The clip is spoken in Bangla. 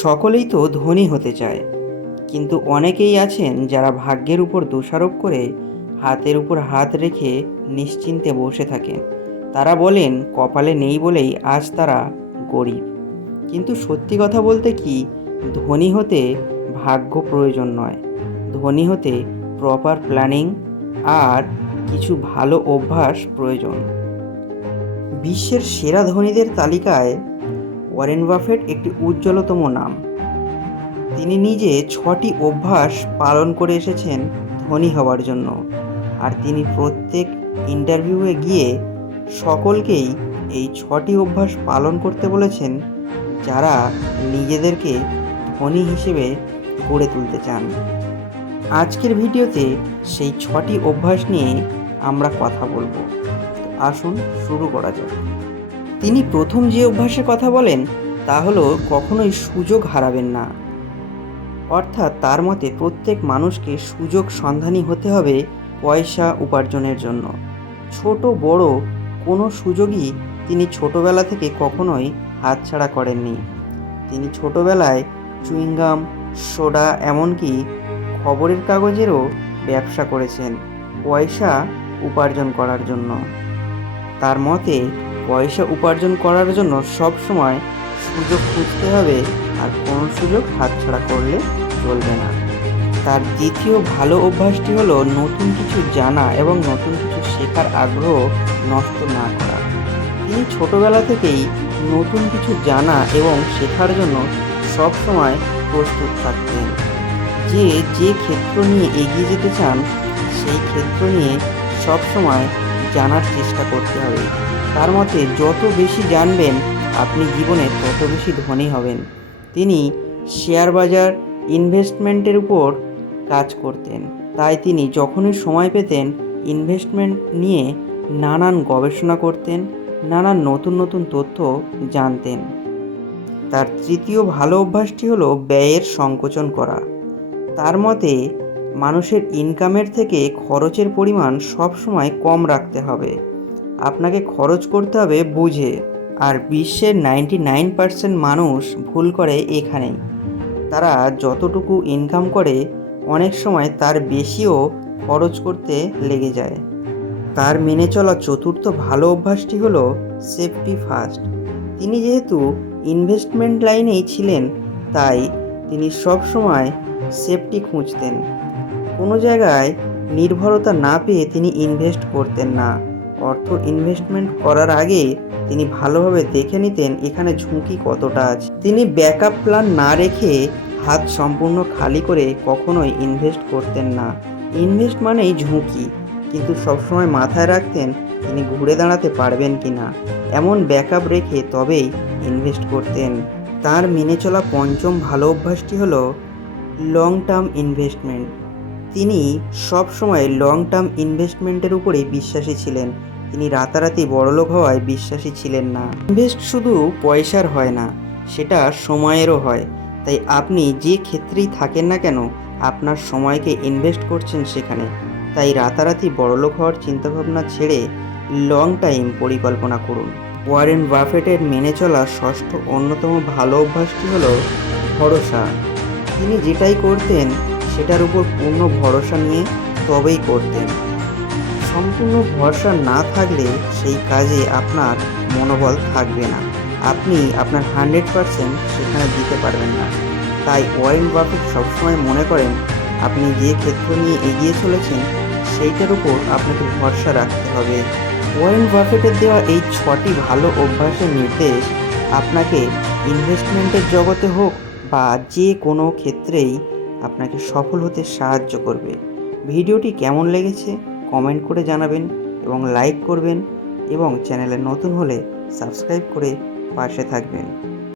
সকলেই তো ধনী হতে চায়, কিন্তু অনেকেই আছেন যারা ভাগ্যের উপর দোষারোপ করে হাতের উপর হাত রেখে নিশ্চিন্তে বসে থাকেন। তারা বলেন কপালে নেই বলেই আজ তারা গরিব। কিন্তু সত্যি কথা বলতে কি, ধনী হতে ভাগ্য প্রয়োজন নয়, ধনী হতে প্রপার প্ল্যানিং আর কিছু ভালো অভ্যাস প্রয়োজন। বিশ্বের সেরা ধনীদের তালিকায় ওয়ারেন বাফেট একটি উজ্জ্বলতম নাম। তিনি নিজে 6টি অভ্যাস পালন করে এসেছেন ধনী হওয়ার জন্য, আর তিনি প্রত্যেক ইন্টারভিউয়ে গিয়ে সকলকেই এই 6টি অভ্যাস পালন করতে বলেছেন, যারা নিজেদেরকে ধনী হিসেবে গড়ে তুলতে চান। আজকের ভিডিওতে সেই 6টি অভ্যাস নিয়ে আমরা কথা বলবো। আসুন শুরু করা যাক। তিনি প্রথম যে অভ্যাসের কথা বলেন তা হলো কখনোই সুযোগ হারাবেন না। অর্থাৎ তার মতে প্রত্যেক মানুষকে সুযোগ সন্ধানী হতে হবে পয়সা উপার্জনের জন্য। ছোট বড় কোনো সুযোগই তিনি ছোটবেলা থেকে কখনোই হাতছাড়া করেননি। তিনি ছোটবেলায় চুইংগাম, সোডা, এমনকি খবরের কাগজেরও ব্যবসা করেছেন পয়সা উপার্জন করার জন্য। তার মতে পয়সা উপার্জন করার জন্য সব সময় সুযোগ খুঁজতে হবে, আর কোনো সুযোগ হাতছাড়া করলে চলবে না। তার দ্বিতীয় ভালো অভ্যাসটি হলো নতুন কিছু জানা এবং নতুন কিছু শেখার আগ্রহ নষ্ট না করা। তিনি ছোটবেলা থেকেই নতুন কিছু জানা এবং শেখার জন্য সব সময় প্রস্তুত থাকতেন। যে ক্ষেত্র নিয়ে এগিয়ে যেতে চান সেই ক্ষেত্র নিয়ে সব সময় জানার চেষ্টা করতে হবে। তার মতে যত বেশি জানবেন আপনি জীবনে তত বেশি ধনী হবেন। তিনি শেয়ার বাজার ইনভেস্টমেন্টের উপর কাজ করতেন, তাই তিনি যখনই সময় পেতেন ইনভেস্টমেন্ট নিয়ে নানান গবেষণা করতেন, নানান নতুন নতুন তথ্য জানতেন। তার তৃতীয় ভালো অভ্যাসটি হলো ব্যয়ের সংকোচন করা। তার মতে মানুষের ইনকামের থেকে খরচের পরিমাণ সবসময় কম রাখতে হবে। আপনাকে খরচ করতে হবে বুঝে, আর বিশ্বের 99% মানুষ ভুল করে এখানেই। তারা যতটুকু ইনকাম করে অনেক সময় তার বেশিও খরচ করতে লেগে যায়। তার মেনে চলা চতুর্থ ভালো অভ্যাসটি হলো সেফটি ফার্স্ট। তিনি যেহেতু ইনভেস্টমেন্ট লাইনেই ছিলেন, তাই তিনি সব সময় সেফটি খুঁজতেন। কোনো জায়গায় নির্ভরতা না পেয়ে তিনি ইনভেস্ট করতেন না। অর্থ ইনভেস্টমেন্ট করার আগে তিনি ভালোভাবে দেখে নিতেন এখানে ঝুঁকি কতটা আছে। তিনি ব্যাকআপ প্ল্যান না রেখে হাত সম্পূর্ণ খালি করে কখনোই ইনভেস্ট করতেন না। ইনভেস্ট মানেই ঝুঁকি, কিন্তু সবসময় মাথায় রাখতেন তিনি ঘুরে দাঁড়াতে পারবেন কি না, এমন ব্যাকআপ রেখে তবেই ইনভেস্ট করতেন। তার মেনে চলা পঞ্চম ভালো অভ্যাসটি হলো লং টার্ম ইনভেস্টমেন্ট। তিনি সব সময় লং টার্ম ইনভেস্টমেন্টের উপরেই বিশ্বাসী ছিলেন। তিনি রাতারাতি বড়লোক হওয়ায় বিশ্বাসী ছিলেন না। ইনভেস্ট শুধু পয়সার হয় না, সেটা সময়েরও হয়। তাই আপনি যে ক্ষেত্রেই থাকেন না কেন আপনার সময়কে ইনভেস্ট করছেন সেখানে। তাই রাতারাতি বড়লোক হওয়ার চিন্তাভাবনা ছেড়ে লং টাইম পরিকল্পনা করুন। ওয়ারেন বাফেটের মেনে চলা ষষ্ঠ অন্যতম ভালো অভ্যাসটি হলো ভরসা। তিনি যেটাই করতেন সেটার উপর পূর্ণ ভরসা নিয়ে তবেই করতেন। সম্পূর্ণ ভরসা না থাকলে সেই কাজে আপনার মনোবল থাকবে না, আপনি আপনার 100% সেখানে দিতে পারবেন না। তাই ওয়ারেন বাফেট সবসময় মনে করেন আপনি যে ক্ষেত্র নিয়ে এগিয়ে চলেছেন সেইটার উপর আপনাকে ভরসা রাখতে হবে। ওয়ারেন বাফেটের দেওয়া এই 6টি ভালো অভ্যাসের নির্দেশ আপনাকে ইনভেস্টমেন্টের জগতে হোক বা যে কোনো ক্ষেত্রেই আপনাকে সফল হতে সাহায্য করবে। ভিডিওটি কেমন লেগেছে কমেন্ট করে জানাবেন এবং লাইক করবেন, এবং চ্যানেলে নতুন হলে সাবস্ক্রাইব করে পাশে থাকবেন।